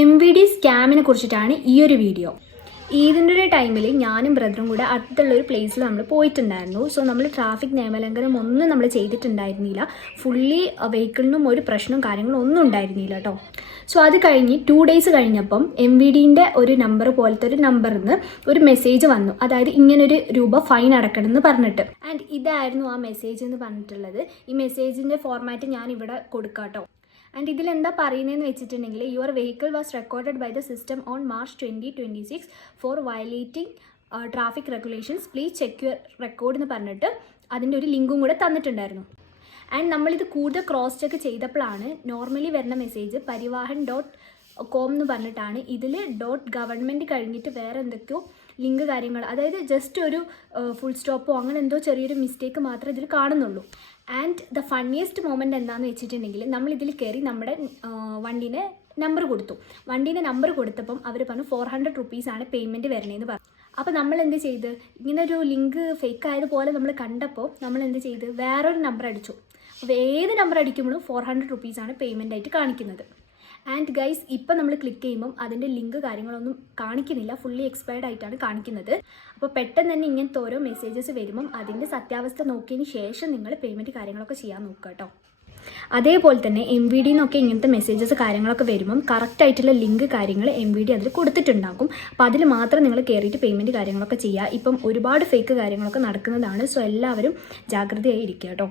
MVD സ്കാമിനെ കുറിച്ചിട്ടാണ് ഈ ഒരു വീഡിയോ. ഈദിൻ്റെ ഒരു ടൈമിൽ ഞാനും ബ്രദറും കൂടെ അടുത്തുള്ളൊരു പ്ലേസിൽ നമ്മൾ പോയിട്ടുണ്ടായിരുന്നു. സോ നമ്മൾ ട്രാഫിക് നിയമലംഘനം ഒന്നും നമ്മൾ ചെയ്തിട്ടുണ്ടായിരുന്നില്ല. ഫുള്ളി വെഹിക്കിളിനും ഒരു പ്രശ്നവും കാര്യങ്ങളും ഒന്നും ഉണ്ടായിരുന്നില്ല കേട്ടോ. സോ അത് കഴിഞ്ഞ് 2 days കഴിഞ്ഞപ്പം MVDൻ്റെ ഒരു നമ്പർ പോലത്തെ ഒരു നമ്പറിൽ നിന്ന് ഒരു മെസ്സേജ് വന്നു. അതായത് ഇങ്ങനൊരു രൂപ ഫൈൻ അടക്കണം എന്ന് പറഞ്ഞിട്ട്. ആൻഡ് ഇതായിരുന്നു ആ മെസ്സേജ് എന്ന് പറഞ്ഞിട്ടുള്ളത്. ഈ മെസ്സേജിൻ്റെ ഫോർമാറ്റ് ഞാൻ ഇവിടെ കൊടുക്കാം കേട്ടോ. ആൻഡ് ഇതിലെന്താ പറയുന്നതെന്ന് വെച്ചിട്ടുണ്ടെങ്കിൽ your vehicle was recorded by the system on March 2026 for violating traffic regulations, please check your record എന്ന് പറഞ്ഞിട്ട് അതിൻ്റെ ഒരു ലിങ്കും കൂടെ തന്നിട്ടുണ്ടായിരുന്നു. ആൻഡ് നമ്മളിത് കൂടുതൽ ക്രോസ് ചെക്ക് ചെയ്തപ്പോഴാണ് നോർമലി വരുന്ന മെസ്സേജ് പരിവാഹൻ.com എന്ന് പറഞ്ഞിട്ടാണ്. ഇതിൽ .gov കഴിഞ്ഞിട്ട് വേറെ എന്തൊക്കെയോ ലിങ്ക് കാര്യങ്ങൾ, അതായത് ജസ്റ്റ് ഒരു ഫുൾ സ്റ്റോപ്പോ അങ്ങനെ എന്തോ ചെറിയൊരു മിസ്റ്റേക്ക് മാത്രമേ ഇതിൽ കാണുന്നുള്ളൂ. ആൻഡ് ദ ഫണ്ണിയസ്റ്റ് മൊമെൻറ്റ് എന്താണെന്ന് വെച്ചിട്ടുണ്ടെങ്കിൽ നമ്മളിതിൽ കയറി നമ്മുടെ വണ്ടീൻ്റെ നമ്പർ കൊടുത്തു. വണ്ടീൻ്റെ നമ്പർ കൊടുത്തപ്പം അവർ പറഞ്ഞു 400 rupees ആണ് പേയ്മെൻറ്റ് വരണേന്ന് പറഞ്ഞു. അപ്പോൾ നമ്മൾ എന്ത് ചെയ്ത്, ഇങ്ങനൊരു ലിങ്ക് ഫേക്ക് ആയതുപോലെ നമ്മൾ കണ്ടപ്പോൾ നമ്മൾ എന്ത് ചെയ്ത് വേറൊരു നമ്പർ അടിച്ചു. അപ്പോൾ ഏത് നമ്പർ അടിക്കുമ്പോഴും 400 rupees ആണ് പേയ്മെൻ്റ് ആയിട്ട് കാണിക്കുന്നത്. ആൻഡ് ഗൈസ്, ഇപ്പം നമ്മൾ ക്ലിക്ക് ചെയ്യുമ്പം അതിൻ്റെ ലിങ്ക് കാര്യങ്ങളൊന്നും കാണിക്കുന്നില്ല, ഫുള്ളി എക്സ്പയർഡ് ആയിട്ടാണ് കാണിക്കുന്നത്. അപ്പോൾ പെട്ടെന്ന് തന്നെ ഇങ്ങനത്തെ ഓരോ മെസ്സേജസ് വരുമ്പം അതിൻ്റെ സത്യാവസ്ഥ നോക്കിയതിന് ശേഷം നിങ്ങൾ പേയ്മെൻറ്റ് കാര്യങ്ങളൊക്കെ ചെയ്യാൻ നോക്കുക കേട്ടോ. അതേപോലെ തന്നെ MVD എന്നൊക്കെ ഇങ്ങനത്തെ മെസ്സേജസ് കാര്യങ്ങളൊക്കെ വരുമ്പം കറക്റ്റായിട്ടുള്ള ലിങ്ക് കാര്യങ്ങൾ MVD അതിൽ കൊടുത്തിട്ടുണ്ടാകും. അപ്പോൾ അതിൽ മാത്രം നിങ്ങൾ കയറിയിട്ട് പേയ്മെൻറ്റ് കാര്യങ്ങളൊക്കെ ചെയ്യുക. ഇപ്പം ഒരുപാട് ഫേക്ക് കാര്യങ്ങളൊക്കെ നടക്കുന്നതാണ്. സോ എല്ലാവരും ജാഗ്രതയായി ഇരിക്കുക കേട്ടോ.